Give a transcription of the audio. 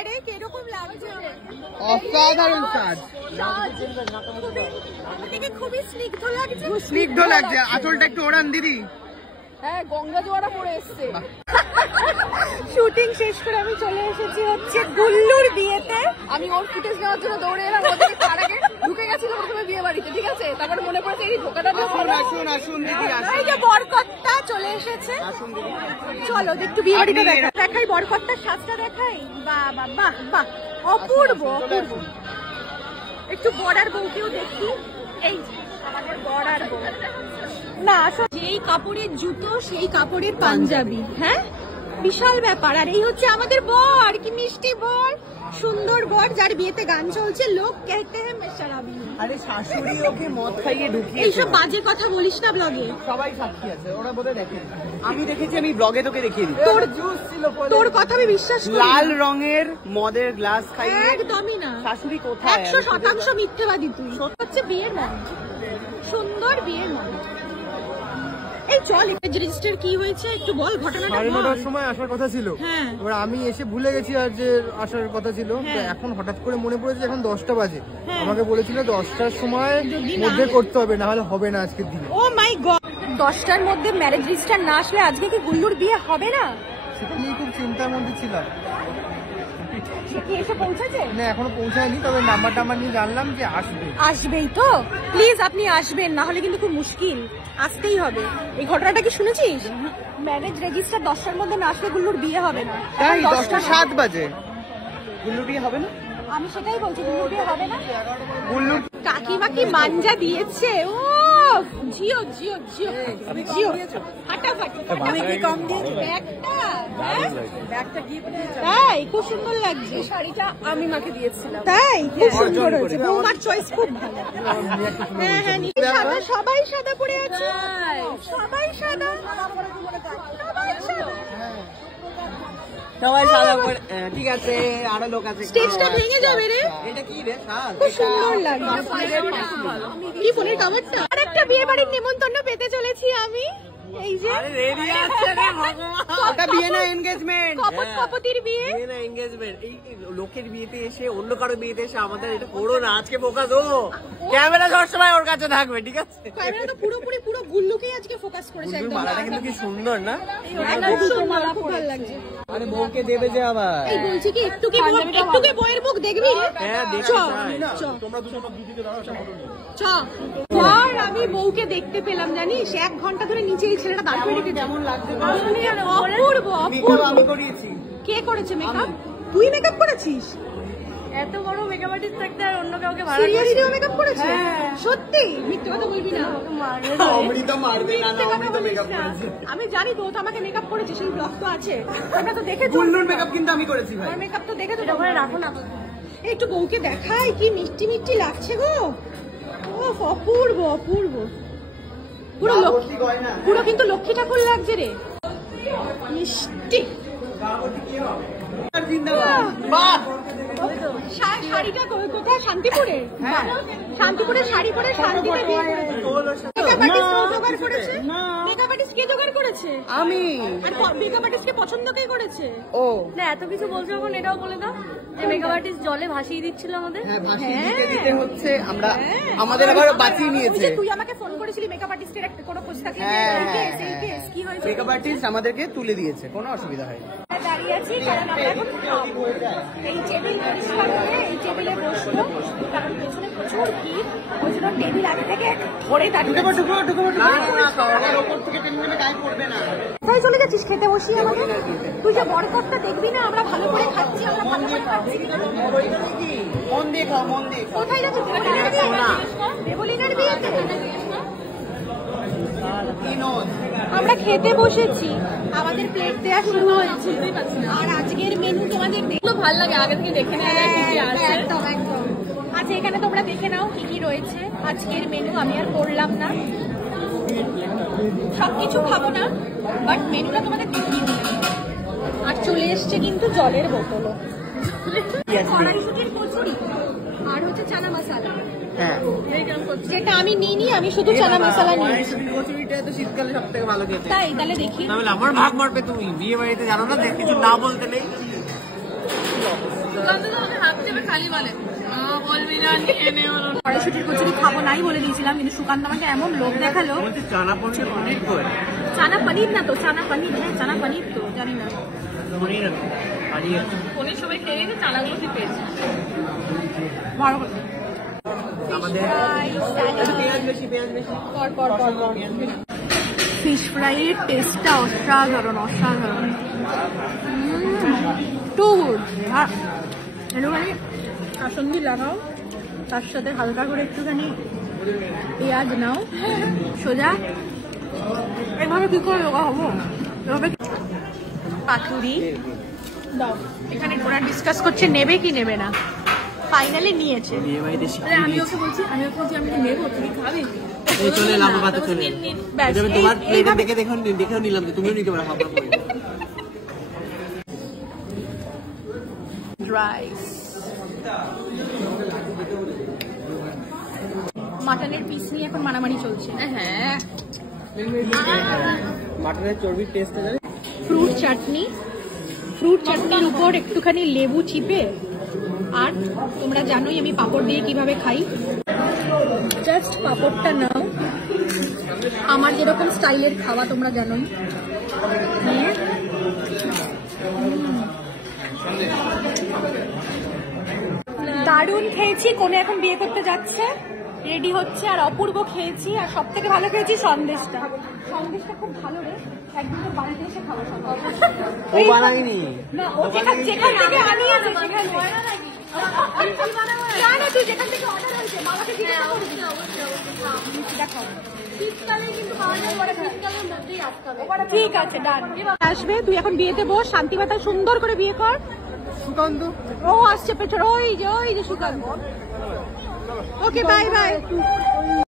একেবারে কিরকম লাগছে? অসাধারণ স্বাদ, খুবই স্নিগ্ধ লাগছে। স্নিগ্ধ লাগছে। আঁচলটা একটু ওড়ান দিদি। হ্যাঁ, গঙ্গা জোয়ারা পড়ে এসছে। শুটিং শেষ করে আমি চলে এসেছি হচ্ছে গুল্লুর বিয়েতে। আমি ওর ফুটেজ নেওয়ার জন্য দৌড়ে এলাম, ওদেরকে তার আগে ঢুকে গেছিল প্রথমে বিয়ে বাড়িতে, ঠিক আছে? তারপরে মনে পড়েছে এই ধোকাটা দিয়ে আসুন আসুন দিদি, এই যে বরকর্তা চলে এসেছে। চলো একটু বিয়ে বাড়িতে দেখাই, বরকর্তার সাজটা দেখাই। বাহ বাহ বাহ বাহ, অপূর্ব অপূর্ব। একটু বর্ডার বউকেও দেখি। এই আমাদের বর্ডার বউ না, যেই কাপড়ের জুতো সেই কাপড়ের পাঞ্জাবি। হ্যাঁ, বিশাল ব্যাপার। আর এই হচ্ছে আমাদের বর, কি মিষ্টি বর, সুন্দর বর, যার বিয়েতে গান চলছে। লোক कहते हैं मैं शराबी। আরে শাশুড়ি ওকে মদ খাইয়ে ঢুকিয়ে। এইসব বাজে কথা বলিস না ব্লগে। সবাই সাক্ষী আছে, ওরা বোধহয় দেখেন। আমি দেখেছি, আমি ব্লগে তোকে দেখিয়ে দিই। তোর কথা আমি বিশ্বাস করি। লাল রঙের মদের গ্লাস খাইয়ে। একদমই না, শাশুড়ি কোথায়? 100% মিথ্যেবাদী তুই। হচ্ছে বিয়ের মঞ্চ, সুন্দর বিয়ের মঞ্চ। এই চল, রেজিস্টার কি হয়েছে একটু বল, ঘটনাটা বল। 9:30টার সময় আসার কথা ছিল। হ্যাঁ, এবার আমি এসে ভুলে গেছি আর যে আসার কথা ছিল। এখন হঠাৎ করে মনে পড়েছে এখন 10টা বাজে। আমাকে বলেছিল 10টার সময় মধ্যে করতে হবে, না হলে হবে না আজকের দিনে। ও মাই গড, 10টার মধ্যে ম্যারেজ রেজিস্টার না আসলে আজকে কি গুল্লুর বিয়ে হবে না? সেটা নিয়ে খুব চিন্তার মধ্যে ছিলাম। সে কি এসে পৌঁছেছে? না, এখনো পৌঁছায়নি, তবে নাম্বার নিয়ে জানলাম যে আসবে। আসবেই তো, প্লিজ আপনি আসবেন, না হলে কিন্তু খুব মুশকিল। আসতেই হবে। এই ঘটনাটা কি শুনেছিস? ম্যারেজ রেজিস্টার 10টার মধ্যে না আসলে গুল্লুর বিয়ে হবে না। তাই 10:07 বাজে গুল্লু বিয়ে হবে না? আমি সেটাই বলছি, গুল্লুর বিয়ে হবে না। গুল্লু কাকিমা কি মাঞ্জা দিয়েছে। ও জিও জিও জিও জিও, ফাটাফাটি। আমি কি কম দিয়েছি? ব্যাগটা গিফট দিয়েছি। তাই খুব সুন্দর লাগছে। শাড়িটা আমি মাকে দিয়েছিলাম। তাই খুব সুন্দর হয়েছে। বৌমার চয়েস খুব ভালো। হ্যাঁ হ্যাঁ, সাদা, সবাই সাদা পরে আছে, সবাই সাদা, সবাই সাদা। সবাই সাদা পরে, ঠিক আছে। আরো লোক আছে। স্টেজটা ভেঙে যাবে রে। এটা কি রে? খুব সুন্দর লাগছে। কি ফোনের কভারটা? আরেকটা বিয়ে বাড়ির নিমন্ত্রণ পেতে চলেছি আমি। এই যে রেডি আছে রে ভগবান। ওটা বিয়ে না এনগেজমেন্ট? কপতির বিয়ে। বিয়ে না এনগেজমেন্ট। এই লোকের বিয়েতে এসে অন্য কারো বিয়েতে এসে আমাদের এটা করো না। আজকে ফোকাস ও ক্যামেরা সবসময় ওর কাছে থাকবে, ঠিক আছে? ক্যামেরা তো পুরোপুরি পুরো গুল্লুকেই আজকে ফোকাস করেছে একদম। মালাটা কিন্তু কি সুন্দর না? খুব ভালো লাগছে। আরে বউকে দেবে যে আবার। এই বলছি কি একটু কি বইয়ের মুখ দেখবি রে? হ্যাঁ, দেখতে চাই। তোমরা দুজন দুদিকে দাঁড়াও, চ। আর আমি বউকে দেখতে পেলাম জানিস, 1 ঘন্টা ধরে নিচে এই ছেলেটা দাঁড় করে রেখেছে। কেমন লাগছে? অপূর্ব অপূর্ব। আমি করিয়েছি। কে করেছে মেকআপ? তুই মেকআপ করেছিস? এত বড় মেকআপ আর্টিস্ট থাকতে আর অন্য কাউকে ভাড়া সিরিয়াসলি মেকআপ করেছে? সত্যি মিথ্যে কথা বলবি না। অমৃতা মারবে না, না অমৃতা মেকআপ করেছে। আমি জানি তো, আমাকে মেকআপ করেছে, সেই ব্লগ তো আছে, আমরা তো দেখেছি। গুল্লুর মেকআপ কিন্তু আমি করেছি ভাই। মেকআপ তো দেখে তো ওখানে রাখো না। একটু বউকে দেখাই, কি মিষ্টি মিষ্টি লাগছে গো। ও অপূর্ব অপূর্ব, পুরো লক্ষ্মী, পুরো কিন্তু লক্ষ্মী ঠাকুর লাগছে রে, মিষ্টি। শাড়িটা কোথায়? শান্তিপুরে। শান্তিপুরে শাড়ি পরে শান্তিতে বিয়ে করেছে। মেকআপ আর্টিস্ট কে জোগাড় করেছে? আমি। আর মেকআপ আর্টিস্টকে পছন্দ কে করেছে? ও না, এত কিছু বলছো যখন এটাও বলে দাও। মেকআপ আর্টিস্ট জলে ভাসিয়ে দিচ্ছিল আমাদের। হ্যাঁ, ভাসিয়ে দিতে হচ্ছে। আমরা আমাদের আবার বাঁচিয়ে নিয়েছে। তুই আমাকে ফোন করেছিলি মেকআপ আর্টিস্টের একটা কোনো খোঁজ থাকলে কি হয়েছে? মেকআপ আর্টিস্ট আমাদেরকে তুলে দিয়েছে, কোনো অসুবিধা হয়নি। দাঁড়িয়ে আছি কারণ আমরা এখন খাবো। এই টেবিল পরিষ্কার করে এই টেবিলে বসবো, কারণ পেছনে প্রচুর ভিড়, ওই জন্য টেবিল আগে থেকে ধরে দাঁড়িয়ে। কোথায় চলে যাচ্ছিস? খেতে বসি আমাকে। তুই যে বরকতটা দেখবি না, আমরা ভালো করে খাচ্ছি, আমরা ভালো করে খাচ্ছি। মন দিয়ে খাও, মন দিয়ে। কোথায় যাচ্ছিস? দেবলিনার বিয়েতে। আমরা খেতে বসেছি, আমাদের প্লেট দেওয়া শুরু হয়েছে, আর আজকের মেনু তোমাদের দেখলে ভালো লাগে, আগে থেকে দেখে নেওয়া একদম একদম। আচ্ছা, এখানে তোমরা দেখে নাও কি কি রয়েছে আজকের মেনু। আমি আর করলাম না, সবকিছু খাবো না, বাট মেনুটা তোমাদের দেখিয়ে দেবো। আর চলে এসছে কিন্তু জলের বোতলও, কড়াইশুটির কচুরি, আর হচ্ছে চানা মশলা। হ্যাঁ, যেটা আমি নিইনি, আমি শুধু চানা মশলা নিয়েছি। কচুরিটা তো শীতকালে সব থেকে ভালো খেতে। তাই? তাহলে দেখি। তাহলে আমার ভাগ মারবে তুমি। বিয়ে বাড়িতে জানো না, কিছু না বলতে নেই। কড়াইশুটির কচুরি খাবো নাই বলে দিয়েছিলাম, কিন্তু সুকান্ত আমাকে এমন লোভ দেখালো। চানা পনির করে চানা পনির না তো, চানা পনির, হ্যাঁ চানা পনির তো জানি না। পনির সবাই খেয়ে গেছে, চানাগুলো কি পেয়েছে। ভালো করে। আমাদের পেঁয়াজ বেশি ফিশ ফ্রাইয়ের টেস্টটা অসাধারণ অসাধারণ, টু গুড। একটুখানি কাসুন্দি লাগাও, তার সাথে হালকা করে একটুখানি পেঁয়াজ নাও, সোজা এভাবে কি করে লোকা হবো, এভাবে পাতুরি দাও। এখানে ওরা ডিসকাস করছে নেবে কি নেবে না, ফাইনালি নিয়েছে। আমি ওকে বলছি আমি নেবো, তুমি খাবে। চলে এলাম, বাবা চলে ব্যাস, তোমার এইভাবে- দেখেও নিলাম যে তুমিও নিতে পারো। রাইস, মাটনের পিস নিয়ে এখন মারামারি চলছে। হ্যাঁ, মাটনের চর্বির টেস্ট জানি। ফ্রুট চাটনির উপর একটুখানি লেবু চিপে, আর তোমরা জানোই আমি পাঁপড় দিয়ে কিভাবে খাই। জাস্ট পাঁপড়টা নাও, আমার যেরকম স্টাইলের খাওয়া তোমরা জানোই। নিয়ে দারুণ খেয়েছি। কোনে এখন বিয়ে করতে যাচ্ছে, রেডি হচ্ছে, আর অপূর্ব খেয়েছি, আর সব থেকে ভালো খেয়েছি সন্দেশটা। সন্দেশটা খুব ভালো রে, একদিন তো বাড়িতে এসে খাবো সন্দেশ। ও বানায়নি না, ও যেখান থেকে আনিয়েছে সেখানে। না না, তুই যেখান থেকে অর্ডার হয়েছে বাবাকে জিজ্ঞাসা করবি। সেটা খাবো। ঠিক আছে, ডান। আসবে, তুই এখন বিয়েতে বস, শান্তি মাতায় সুন্দর করে বিয়ে কর। সুকান্ত ও আসছে পেছনে, ওই যে সুকান্ত। ওকে, বাই বাই।